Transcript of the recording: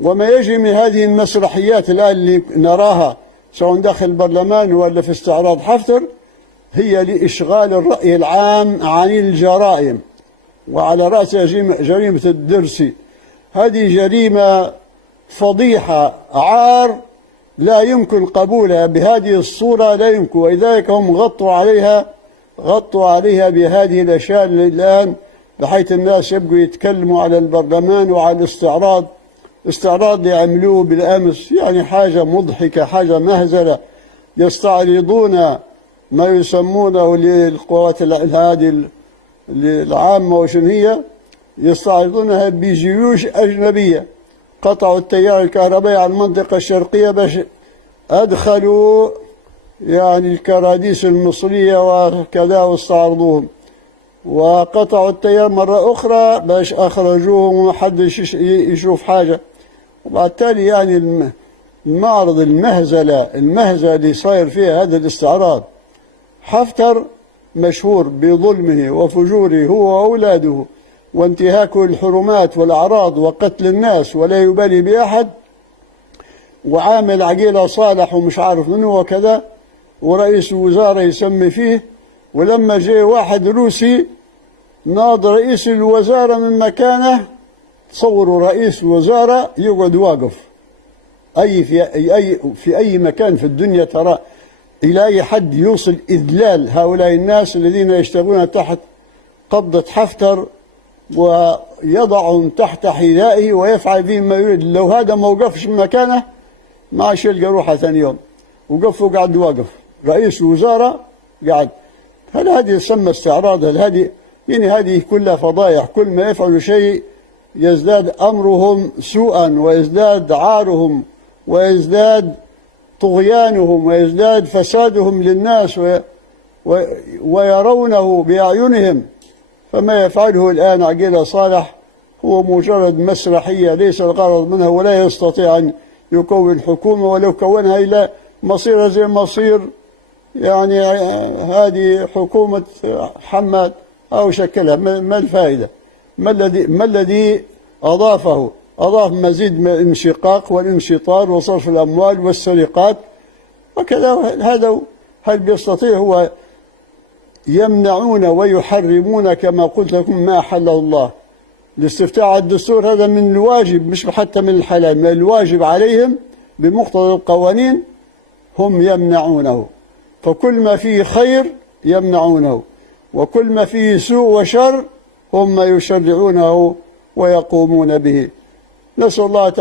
وما يجري من هذه المسرحيات الآن اللي نراها سواء داخل البرلمان ولا في استعراض حفتر هي لإشغال الرأي العام عن الجرائم، وعلى رأس جريمة الدرسي. هذه جريمة فضيحة، عار، لا يمكن قبولها بهذه الصورة، لا يمكن. ولذلك هم غطوا عليها بهذه الأشياء الآن، بحيث الناس يبقوا يتكلموا على البرلمان وعلى الاستعراض اللي عملوه بالأمس. يعني حاجة مضحكة، حاجة مهزلة. يستعرضون ما يسمونه للقوات هذه العامة وشنو هي، يستعرضونها بجيوش أجنبية. قطعوا التيار الكهربائي على المنطقة الشرقية باش أدخلوا يعني الكراديس المصرية وكذا واستعرضوهم، وقطعوا التيار مرة أخرى باش أخرجوهم ومحدش يشوف حاجة. وبالتالي يعني المعرض المهزلة اللي صاير فيها هذا الاستعراض. حفتر مشهور بظلمه وفجوره هو وأولاده وانتهاكه الحرمات والأعراض وقتل الناس ولا يبالي بأحد، وعامل عقيلة صالح ومش عارف منه وكذا، ورئيس الوزراء يسمي فيه. ولما جاء واحد روسي ناض رئيس الوزراء من مكانه، تصوروا رئيس الوزراء يقعد واقف. في أي مكان في الدنيا ترى إلى أي حد يوصل إذلال هؤلاء الناس الذين يشتغلون تحت قبضة حفتر ويضعهم تحت حذائه ويفعل بهم ما يريد. لو هذا ما وقفش من مكانه ما عادش يلقى روحه ثاني يوم. وقف وقعد واقف رئيس الوزراء قاعد. هل هذه يسمى استعراض؟ هل هذه يعني هذه كلها فضايح؟ كل ما يفعلوا شيء يزداد أمرهم سوءا، ويزداد عارهم، ويزداد طغيانهم، ويزداد فسادهم للناس، ويرونه بأعينهم. فما يفعله الآن عقيلة صالح هو مجرد مسرحية ليس الغرض منها، ولا يستطيع أن يكون حكومة، ولو كونها إلى مصير زي مصير يعني هذه حكومة حماد أو شكلها. ما الفائدة؟ ما الذي أضافه؟ أضاف مزيد من الانشقاق والانشطار وصرف الأموال والسرقات وكذا. هل بيستطيع هو؟ يمنعون ويحرمون كما قلت لكم ما أحله الله. الاستفتاء على الدستور هذا من الواجب، مش حتى من الحلال، من الواجب عليهم بمقتضى القوانين. هم يمنعونه، فكل ما فيه خير يمنعونه، وكل ما فيه سوء وشر هم يشرعونه ويقومون به. نسأل الله تعالى